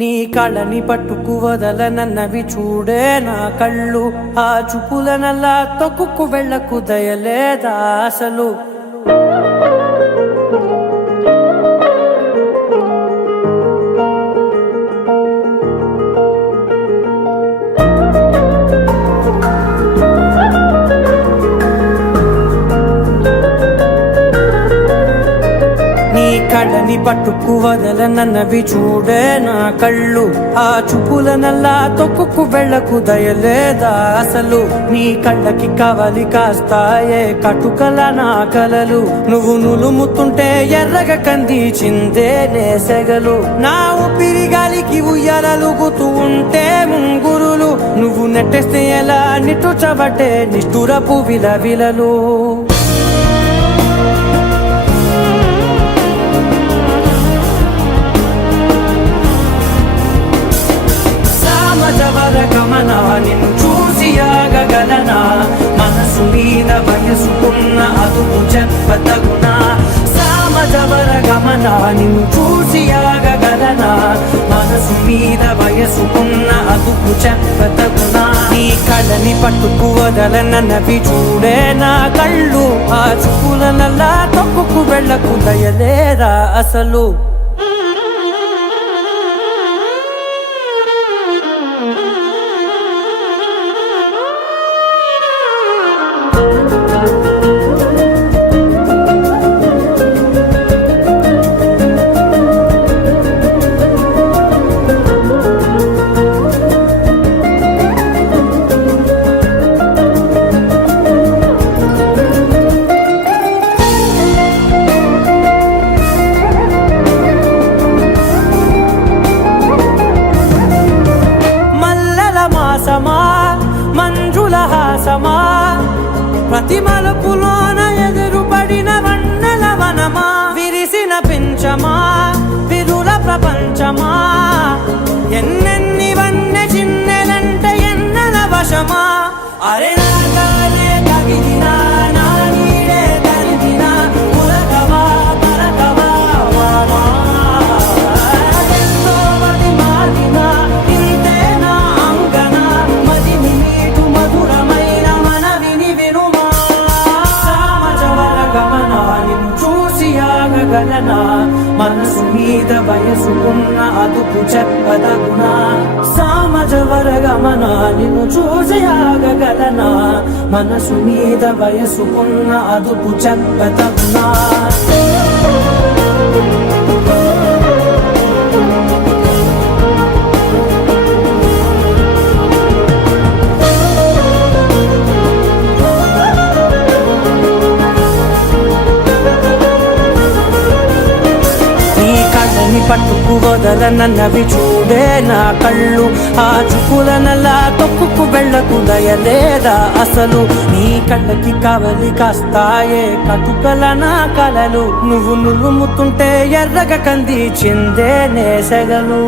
నీ కళ్ళని పట్టుకు వదలనన్నవి చూడే నా కళ్ళు, ఆ చూపులనల్లా తొక్కుకు వెళ్ళకు దయలేదా అసలు. కళ్ళని పట్టుకు వదలనన్నవి చూడే నా కళ్ళు, ఆ చూపులనల్లా తొక్కుకు వెళ్ళకు దయలేదా అసలు. నీ కళ్ళకి కవలి కాస్తాయే కటుకల నా కలలు, నువ్వు నులుముతుంటే ఎర్రగ కందిచిందే నేసెగలు. నా ఊపిరి గాలికి ఉయ్యాలలుగుతూ ఉంటే ముంగురులు, నువ్వు నెట్టేస్తే ఎలా నిట్టుచబట్టే నిష్ఠురపు విలవిలలు. గమనా నిన్ను చూసి ఆగగలనా, మనసు మీద వయసుకున్న అదుపు చెప్పతగునా. సామజవర గమనా నిన్ను చూసి ఆగగలనా, మనసు మీద వయసుకున్న అదుపు చెప్పతగునా. నీ కళ్ళని పట్టుకు వదలనన్నవి చూడే నా కళ్ళు, ఆ చూపులనల్లా తొక్కుకు వెళ్ళకు దయలేరా అసలు. మంజుల హాసమా ప్రతి మలుపులోన ఎదురుపడిన వన్నెల వనమా, విరిసిన పించమా విరుల ప్రపంచమా, ఎన్నెన్ని వన్నె చిన్నెలంటే ఎన్నెల వశమా. అరే నాగాలే కవిదినా నా నీడే తరిదినా, ఉలకవా పలకవా వామా, ఎంతో మది మారినా ఇంతే నా అంగన, మదిని నీటు మధురమైన మనవిని వినుమా. సామజవర గమనా నిన్ను చూసి ఆగగలనా, మనసు మీద వయసుకున్న అదుపు చెప్పదగునా. సామజవర గమనా నిన్ను చూసి ఆగగలనా, మనసు మీద వయసుకున్న అదుపు చెప్పదగునా. పట్టుకు వదలనన్నవి చూడే నా కళ్ళు, ఆ చూపులనల్లా తొక్కుకు వెళ్ళకు దయలేదా అసలు. నీ కళ్ళకి కవలి కాస్తాయే కటుకల నా కలలు, నువ్వు నులుముతుంటే ఎర్రగ కందిచిందే నేసెగలు.